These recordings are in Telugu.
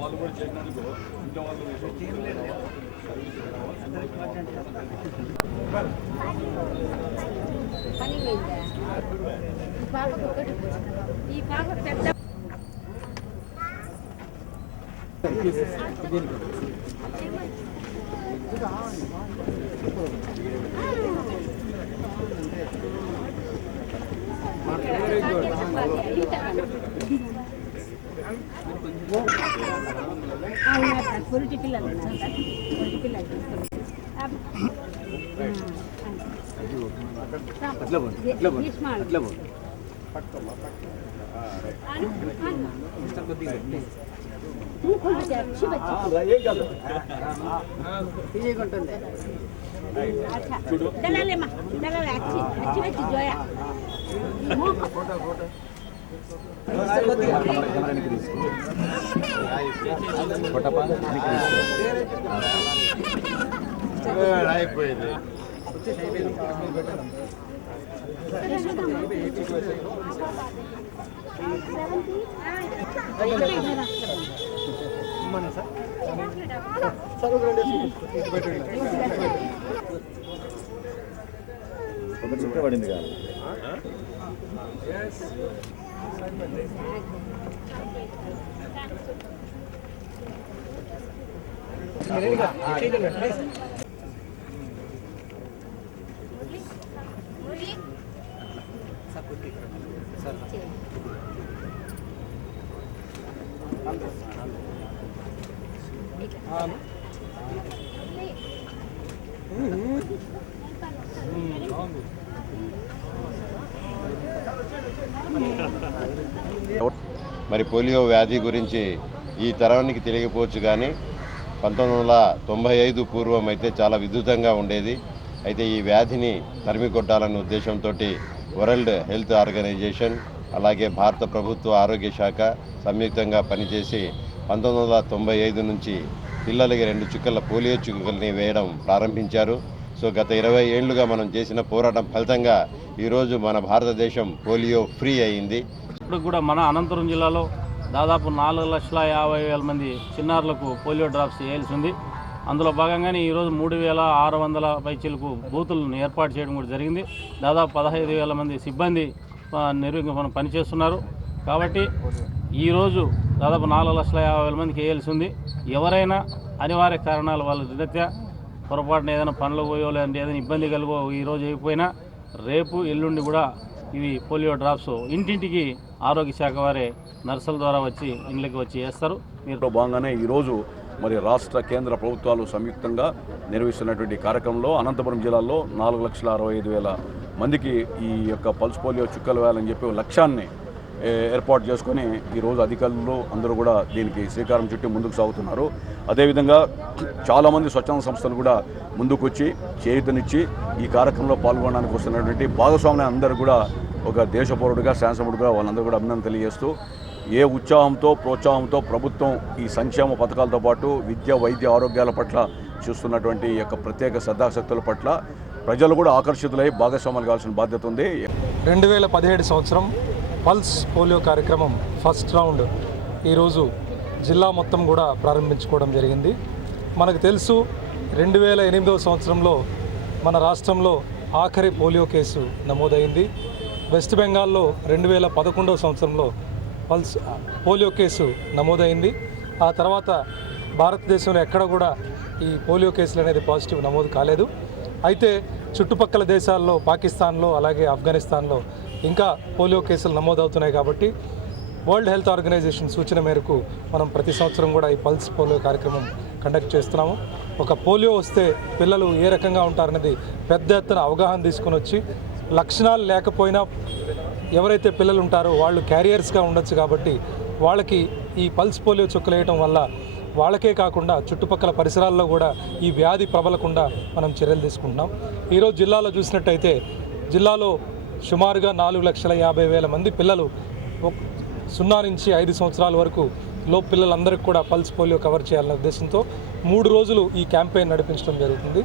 వాళ్ళు కూడా చేసినందుకు ఇంట్లో వాళ్ళు ఈ పాప పెద్ద అయిపోయింది. ఒక చుక్క పడింది కాదు. మరి పోలియో వ్యాధి గురించి ఈ తరానికి తెలియకపోవచ్చు, కానీ 1995 పూర్వం అయితే చాలా విధృతంగా ఉండేది. అయితే ఈ వ్యాధిని తరిమి కొట్టాలన్న ఉద్దేశంతో వరల్డ్ హెల్త్ ఆర్గనైజేషన్ అలాగే భారత ప్రభుత్వ ఆరోగ్య శాఖ సంయుక్తంగా పనిచేసి 1995 నుంచి పిల్లలకి 2 చుక్కల పోలియో చుక్కల్ని వేయడం ప్రారంభించారు. సో గత 20 ఏళ్లుగా మనం చేసిన పోరాటం ఫలితంగా ఈరోజు మన భారతదేశం పోలియో ఫ్రీ అయింది. ఇప్పుడు కూడా మన అనంతపురం జిల్లాలో దాదాపు 4,50,000 మంది చిన్నారులకు పోలియో డ్రాప్స్ వేయాల్సి ఉంది. అందులో భాగంగానే ఈరోజు 3,600 పైచీలకు బూతులను ఏర్పాటు చేయడం కూడా జరిగింది. దాదాపు 15,000 మంది సిబ్బంది మనం పనిచేస్తున్నారు. కాబట్టి ఈరోజు దాదాపు 4,50,000 మందికి వేయాల్సి ఉంది. ఎవరైనా అనివార్య కారణాల వాళ్ళ రీత్యా పొరపాటున ఏదైనా పనులు పోయో లేదంటే ఏదైనా ఇబ్బంది కలిగో ఈరోజు అయిపోయినా రేపు ఎల్లుండి కూడా ఇవి పోలియో డ్రాప్స్ ఇంటింటికి ఆరోగ్య శాఖ వారే నర్సుల ద్వారా వచ్చి ఇంట్లోకి వచ్చి వేస్తారు. మీరు భాగంగానే ఈరోజు మరి రాష్ట్ర కేంద్ర ప్రభుత్వాలు సంయుక్తంగా నిర్వహిస్తున్నటువంటి కార్యక్రమంలో అనంతపురం జిల్లాలో 4,65,000 మందికి ఈ యొక్క పల్స్ పోలియో చుక్కలు వేయాలని చెప్పి లక్ష్యాన్ని ఏర్పాటు చేసుకొని ఈరోజు అధికారులు అందరూ కూడా దీనికి శ్రీకారం చుట్టి ముందుకు సాగుతున్నారు. అదేవిధంగా చాలామంది స్వచ్ఛంద సంస్థలు కూడా ముందుకొచ్చి చేయూతనిచ్చి ఈ కార్యక్రమంలో పాల్గొనడానికి వస్తున్నటువంటి భాగస్వాములు అందరూ కూడా ఒక దేశ పౌరుడిగా శాసనసభ్యుడిగా వాళ్ళందరూ కూడా అభినందన తెలియజేస్తూ ఏ ఉత్సాహంతో ప్రోత్సాహంతో ప్రభుత్వం ఈ సంక్షేమ పథకాలతో పాటు విద్య వైద్య ఆరోగ్యాల పట్ల చూస్తున్నటువంటి ఈ యొక్క ప్రత్యేక శ్రద్ధాశక్తుల పట్ల ప్రజలు కూడా ఆకర్షితులై భాగస్వాములు కావాల్సిన బాధ్యత ఉంది. 2017 సంవత్సరం పల్స్ పోలియో కార్యక్రమం ఫస్ట్ రౌండ్ ఈరోజు జిల్లా మొత్తం కూడా ప్రారంభించుకోవడం జరిగింది. మనకు తెలుసు 2008 సంవత్సరంలో మన రాష్ట్రంలో ఆఖరి పోలియో కేసు నమోదైంది. వెస్ట్ బెంగాల్లో 2011 సంవత్సరంలో పల్స్ పోలియో కేసు నమోదైంది. ఆ తర్వాత భారతదేశంలో ఎక్కడ కూడా ఈ పోలియో కేసులు అనేది పాజిటివ్ నమోదు కాలేదు. అయితే చుట్టుపక్కల దేశాల్లో పాకిస్తాన్లో అలాగే ఆఫ్ఘనిస్తాన్లో ఇంకా పోలియో కేసులు నమోదవుతున్నాయి. కాబట్టి వరల్డ్ హెల్త్ ఆర్గనైజేషన్ సూచన మేరకు మనం ప్రతి సంవత్సరం కూడా ఈ పల్స్ పోలియో కార్యక్రమం కండక్ట్ చేస్తున్నాము. ఒక పోలియో వస్తే పిల్లలు ఏ రకంగా ఉంటారనేది పెద్ద ఎత్తున అవగాహన తీసుకొని వచ్చి లక్షణాలు లేకపోయినా ఎవరైతే పిల్లలు ఉంటారో వాళ్ళు క్యారియర్స్గా ఉండొచ్చు కాబట్టి వాళ్ళకి ఈ పల్స్ పోలియో చుక్కలు వేయటం వల్ల వాళ్ళకే కాకుండా చుట్టుపక్కల పరిసరాల్లో కూడా ఈ వ్యాధి ప్రబలకుండా మనం చర్యలు తీసుకుంటున్నాం. ఈరోజు జిల్లాలో చూసినట్టయితే జిల్లాలో సుమారుగా 4,50,000 మంది పిల్లలు 0 నుంచి 5 సంవత్సరాల వరకు లోపు పిల్లలందరికీ కూడా పల్స్ పోలియో కవర్ చేయాలనే ఉద్దేశంతో 3 రోజులు ఈ క్యాంపెయిన్ నడిపించడం జరుగుతుంది.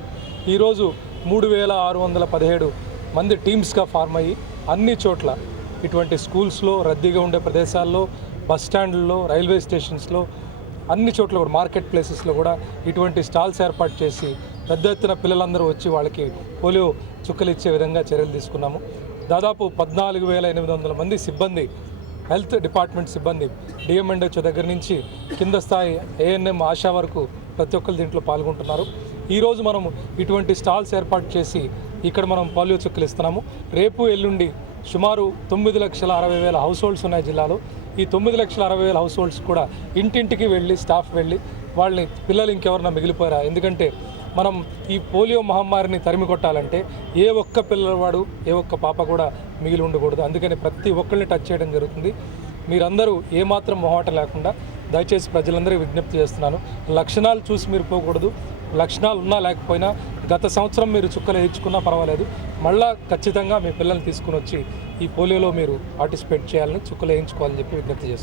ఈరోజు 3,617 మంది టీమ్స్గా ఫార్మ్ అయ్యి అన్ని చోట్ల ఇటువంటి స్కూల్స్లో, రద్దీగా ఉండే ప్రదేశాల్లో, బస్ స్టాండ్లలో, రైల్వే స్టేషన్స్లో, అన్ని చోట్ల కూడా మార్కెట్ ప్లేసెస్లో కూడా ఇటువంటి స్టాల్స్ ఏర్పాటు చేసి పెద్ద ఎత్తున పిల్లలందరూ వచ్చి వాళ్ళకి పోలియో చుక్కలు ఇచ్చే విధంగా చర్యలు తీసుకున్నాము. దాదాపు 14,800 మంది సిబ్బంది, హెల్త్ డిపార్ట్మెంట్ సిబ్బంది డిఎంఎండ్హెచ్ఓ దగ్గర నుంచి కింద స్థాయి ఏఎన్ఎం ఆశా వరకు ప్రతి ఒక్కరు దీంట్లో పాల్గొంటున్నారు. ఈరోజు మనం ఇటువంటి స్టాల్స్ ఏర్పాటు చేసి ఇక్కడ మనం పోలియో చుక్కలు ఇస్తున్నాము. రేపు ఎల్లుండి సుమారు 9,60,000 హౌస్ హోల్డ్స్ ఉన్నాయి జిల్లాలో. ఈ 9,60,000 హౌస్ హోల్డ్స్ కూడా ఇంటింటికి వెళ్ళి స్టాఫ్ వెళ్ళి వాళ్ళని పిల్లలు ఇంకెవరన్నా మిగిలిపోయారా, ఎందుకంటే మనం ఈ పోలియో మహమ్మారిని తరిమి కొట్టాలంటే ఏ ఒక్క పిల్లవాడు, ఏ ఒక్క పాప కూడా మిగిలి ఉండకూడదు. అందుకని ప్రతి ఒక్కరిని టచ్ చేయడం జరుగుతుంది. మీరందరూ ఏమాత్రం మొహాట లేకుండా దయచేసి ప్రజలందరికీ విజ్ఞప్తి చేస్తున్నాను. లక్షణాలు చూసి మీరు పోకూడదు. లక్షణాలు ఉన్నా లేకపోయినా గత సంవత్సరం మీరు చుక్కలు వేయించుకున్నా పర్వాలేదు, మళ్ళీ ఖచ్చితంగా మీ పిల్లల్ని తీసుకుని వచ్చి ఈ పోలియోలో మీరు పార్టిసిపేట్ చేయాలని, చుక్కలు వేయించుకోవాలని చెప్పి విజ్ఞప్తి చేస్తున్నాను.